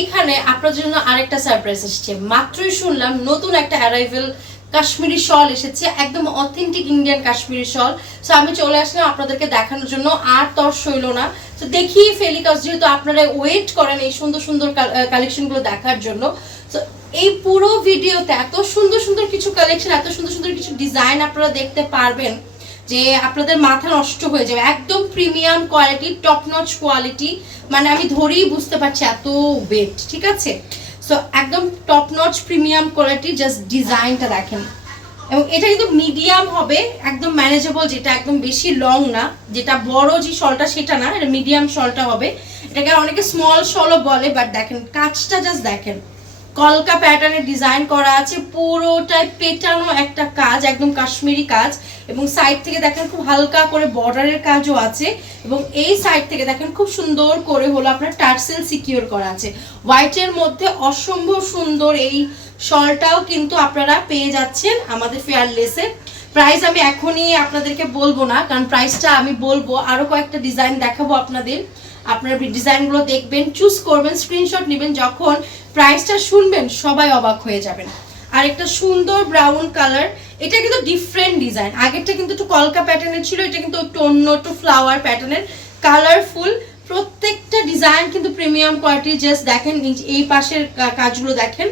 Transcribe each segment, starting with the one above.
এইখানে আপনার জন্য আরেকটা সারপ্রাইজ এসছে। মাত্রই শুনলাম নতুন একটা অ্যারাইভেল কাশ্মীরি শল এসেছে, একদম authentic Indian Kashmiri shawl so আমি চলে আসলাম আপনাদেরকে দেখানোর জন্য, আর তর সইল না। তো দেখিয়ে ফেলি কাজ যেহেতু আপনারা ওয়েট করেন এই সুন্দর সুন্দর কালেকশনগুলো দেখার জন্য। তো এই পুরো ভিডিওতে এত সুন্দর সুন্দর কিছু কালেকশন এত সুন্দর সুন্দর কিছু ডিজাইন আপনারা দেখতে পারবেন। যে আপনাদের মাথা নষ্ট হয়ে যাবে। একদম premium quality top notch quality মানে আমি ধরেই বুঝতে পারছি এত ওয়েট ঠিক আছে? সো একদম top notch premium quality just ডিজাইনটা দেখেন। এবং এটা কিন্তু মিডিয়াম হবে, একদম ম্যানেজেবল যেটা একদম বেশি লং না, যেটা বড় যে শলটা, সেটা না, এটা মিডিয়াম শলটা হবে। এটাকে অনেকে স্মল শলও বলে বাট দেখেন, কাজটা জাস্ট দেখেন। কলকা প্যাটার্নের ডিজাইন করা আছে, পুরোটাই পেটানো একটা কাজ, একদম কাশ্মীরি কাজ। এবং সাইড থেকে দেখেন খুব হালকা করে বর্ডারের কাজও আছে। এবং এই সাইড থেকে দেখেন খুব সুন্দর করে হলো আপনার টার্সেল সিকিউর করা আছে। হোয়াইটের মধ্যে অসম্ভব সুন্দর এই শলটাও কিন্তু আপনারা পেয়ে যাচ্ছেন আমাদের ফেয়ারলেসে প্রাইস আমি এখনই আপনাদেরকে বলব না, কারণ প্রাইসটা আমি বলব আরও কয়েকটা ডিজাইন দেখাবো আপনাদের। আপনারা ডিজাইনগুলো দেখবেন চুজ করবেন স্ক্রিনশট নেবেন, যখন প্রাইসটা শুনবেন, সবাই অবাক হয়ে যাবেন। আর একটা সুন্দর ব্রাউন কালার এটা কিন্তু ডিফারেন্ট ডিজাইন আগেরটা কিন্তু একটু কলকা প্যাটার্নের ছিল, এটা কিন্তু একটু অন্য, একটু ফ্লাওয়ার প্যাটার্নের কালারফুল প্রত্যেকটা ডিজাইন কিন্তু প্রিমিয়াম কোয়ালিটি জাস্ট দেখেন, এই- পাশের কাজগুলো দেখেন।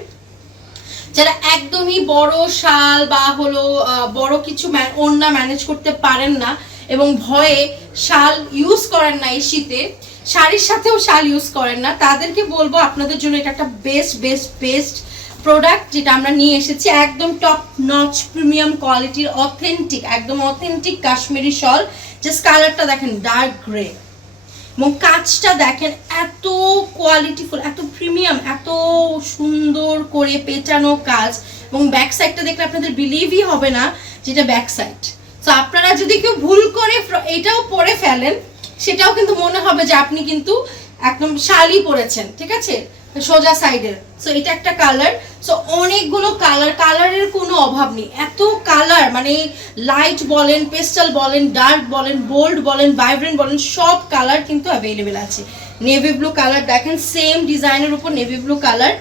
যারা একদমই বড় শাল বা হলো বড় কিছু ওড়না ম্যানেজ করতে পারেন না এবং ভয়ে শাল ইউজ করেন না এই শীতে শাড়ির সাথেও শাল ইউজ করেন না। তাদেরকে বলব আপনাদের জন্য এটা একটা বেস্ট বেস্ট বেস্ট প্রোডাক্ট যেটা আমরা নিয়ে এসেছি। একদম টপ নচ প্রিমিয়াম কোয়ালিটির অথেন্টিক একদম অথেন্টিক কাশ্মীরি শল জাস্ট কালারটা দেখেন ডার্ক গ্রে এবং কাজটা দেখেন, এত কোয়ালিটিফুল এত প্রিমিয়াম এত সুন্দর করে পেটানো কাজ। এবং ব্যাক সাইডটা দেখলে আপনাদের বিলিভই হবে না, যেটা ব্যাক সাইড তো আপনারা যদি কেউ ভুল করে এটাও পরে ফেলেন সেটাও কিন্তু মনে হবে যে আপনি কিন্তু একদম শালি পরেছেন, ঠিক আছে? সোজা সাইডের সো এটা একটা কালার সো অনেকগুলো কালার কালারের কোনো অভাব নেই। এত কালার মানে লাইট বলেন পেস্টাল বলেন ডার্ক বলেন বোল্ড বলেন ভাইব্রেন্ট বলেন, সব কালার কিন্তু অ্যাভেলেবেল আছে। নেভি ব্লু কালার দেখেন সেম ডিজাইনের উপর নেভি ব্লু কালার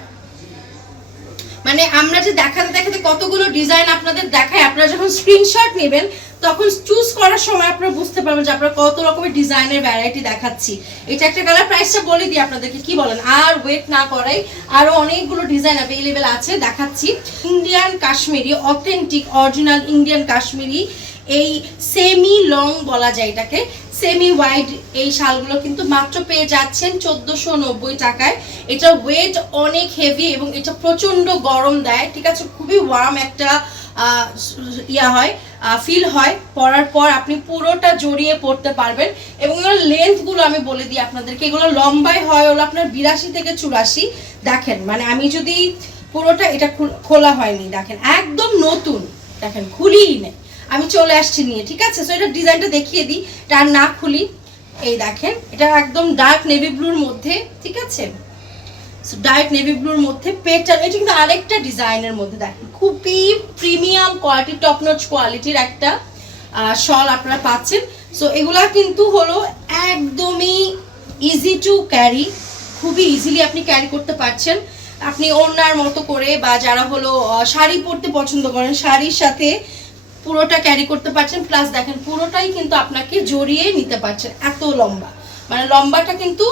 মানে আমরা যে দেখাতে দেখাতে কতগুলো ডিজাইন আপনাদের দেখায় আপনারা যখন স্ক্রিনশট নেবেন তখন চুজ করার সময় আপনারা বুঝতে পারবেন যে আপনারা কত রকমের ডিজাইনের ভ্যারাইটি দেখাচ্ছি। এটা একটা কালার প্রাইসটা বলে দিই আপনাদেরকে, কি বলেন? আর ওয়েট না করাই। আরও অনেকগুলো ডিজাইন অ্যাভেলেবেল আছে, দেখাচ্ছি। Indian Kashmiri authentic original Indian Kashmiri এই সেমি লং বলা যায় এটাকে। সেমি ওয়াইড এই শালগুলো কিন্তু মাত্র পেয়ে যাচ্ছেন চোদ্দোশো নব্বই টাকায়। এটা ওয়েট অনেক হেভি এবং এটা প্রচণ্ড গরম দেয়, ঠিক আছে? খুবই ওয়ার্ম একটা ইয়া হয়। ফিল হয়, পরার পর আপনি পুরোটা জড়িয়ে পড়তে পারবেন এবং এগুলোর লেন্থগুলো আমি বলে দিই আপনাদেরকে। এগুলো লম্বাই হয় হলো আপনার বিরাশি থেকে চুরাশি। দেখেন মানে আমি যদি পুরোটা এটা খোলা হয়নি, দেখেন, একদম নতুন। দেখেন, খুলিই নেই। আমি চলে আসছি নিয়ে, ঠিক আছে? সো এটা ডিজাইনটা দেখিয়ে দিই। এটা আর না খুলি। এই দেখেন, এটা একদম ডার্ক নেভি ব্লুর মধ্যে, ঠিক আছে? ডার্ক নেভি ব্লুর মধ্যে পেটার এটা কিন্তু আরেকটা ডিজাইনের মধ্যে দেখেন, খুবই প্রিমিয়াম কোয়ালিটি টপ নচ কোয়ালিটির একটা শল আপনারা পাচ্ছেন। সো এগুলা কিন্তু হলো একদমই ইজি টু ক্যারি খুবই ইজিলি আপনি ক্যারি করতে পারছেন। আপনি ওড়নার মতো করে বা যারা হলো শাড়ি পরতে পছন্দ করেন, শাড়ির সাথে পুরোটা ক্যারি করতে পারছেন প্লাস দেখেন পুরোটাই কিন্তু আপনাকে জড়িয়ে নিতে পারছেন, এত লম্বা। মানে লম্বাটা কিন্তু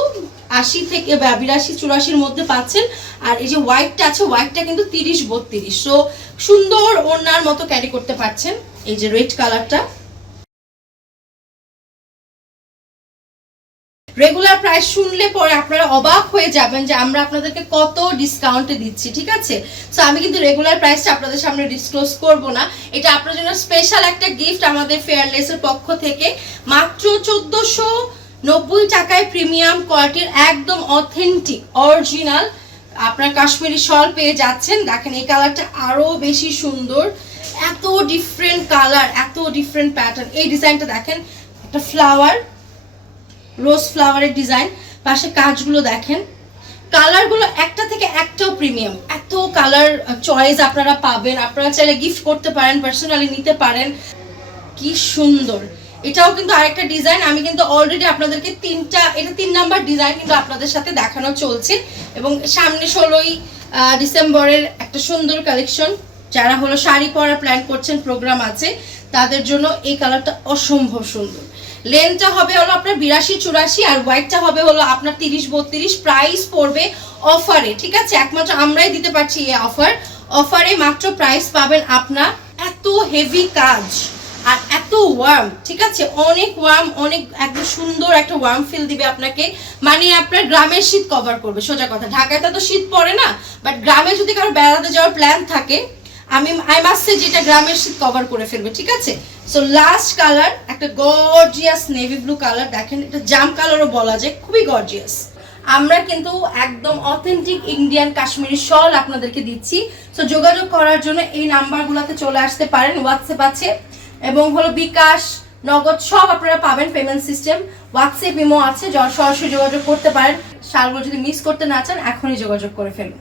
আশি থেকে বিরাশি, চুরাশির মধ্যে পাচ্ছেন। আর এই যে হোয়াইটটা আছে হোয়াইটটা কিন্তু তিরিশ, বত্রিশ। সো সুন্দর ওড়নার মতো ক্যারি করতে পারছেন এই যে রেড কালারটা রেগুলার প্রাইস শুনলে পরে আপনারা অবাক হয়ে যাবেন যে আমরা আপনাদেরকে কত ডিসকাউন্টে দিচ্ছি, ঠিক আছে? সো আমি কিন্তু রেগুলার প্রাইসটা আপনাদের সামনে ডিসক্লোজ করব না। এটা আপনার জন্য স্পেশাল একটা গিফট আমাদের ফেয়ারলেসের পক্ষ থেকে। মাত্র চোদ্দোশো নব্বই টাকায় প্রিমিয়াম কোয়ালিটির একদম অথেন্টিক, অরিজিনাল, আপনার কাশ্মীরি শল পেয়ে যাচ্ছেন। দেখেন, এই কালারটা আরও বেশি সুন্দর। এত ডিফারেন্ট কালার এত ডিফারেন্ট প্যাটার্ন এই ডিজাইনটা দেখেন, একটা ফ্লাওয়ার রোজ ফ্লাওয়ারের ডিজাইন। পাশে কাজগুলো দেখেন। কালারগুলো একটা থেকে একটাও প্রিমিয়াম। এত কালার চয়েস আপনারা পাবেন। আপনারা চাইলে গিফট করতে পারেন পার্সোনালি নিতে পারেন। কি সুন্দর। এটাও কিন্তু আরেকটা ডিজাইন আমি কিন্তু অলরেডি আপনাদেরকে তিনটা, এটা তিন নাম্বার ডিজাইন কিন্তু আপনাদের সাথে দেখানো চলছে। এবং সামনে ষোলোই ডিসেম্বরের একটা সুন্দর কালেকশন যারা হলো শাড়ি পরা প্ল্যান করছেন প্রোগ্রাম আছে, তাদের জন্য এই কালারটা অসম্ভব সুন্দর। লেনটা হবে হলো আপনার বিরাশি, চুরাশি, আর হোয়াইটটা হবে হলো আপনার তিরিশ, বত্রিশ। প্রাইস পড়বে অফারে ঠিক আছে? একমাত্র আমরাই দিতে পারছি এই অফার অফারে মাত্র প্রাইস পাবেন আপনার এত হেভি কাজ। ওয়ার্ম ঠিক আছে? অনেক ওয়ার্ম অনেক একদম সুন্দর একটা ওয়ার্ম ফিল দিবে আপনাকে। মানে আপনার গ্রামের শীত কভার করবে, সোজা কথা। ঢাকায় তো শীত পড়ে না বাট গ্রামে যদি কারও বেড়াতে যাওয়ার প্ল্যান থাকে, আমি আই মাসে যেটা গ্রামের শীত কভার করে ফেলবে, ঠিক আছে? সো লাস্ট কালার একটা গর্জিয়াস নেভি ব্লু কালার দেখেন, এটা জাম কালারও বলা যায়, খুবই গর্জিয়াস আমরা কিন্তু একদম অথেন্টিক ইন্ডিয়ান কাশ্মীরি শল আপনাদেরকে দিচ্ছি। সো যোগাযোগ করার জন্য এই নাম্বারগুলোতে চলে আসতে পারেন হোয়াটসঅ্যাপ আছে। এবং হলো বিকাশ, নগদ সব আপনারা পাবেন পেমেন্ট সিস্টেম হোয়াটসঅ্যাপ ইমো আছে সরাসরি যোগাযোগ করতে পারেন। শালগুলো যদি মিস করতে না চান, এখনই যোগাযোগ করে ফেলুন।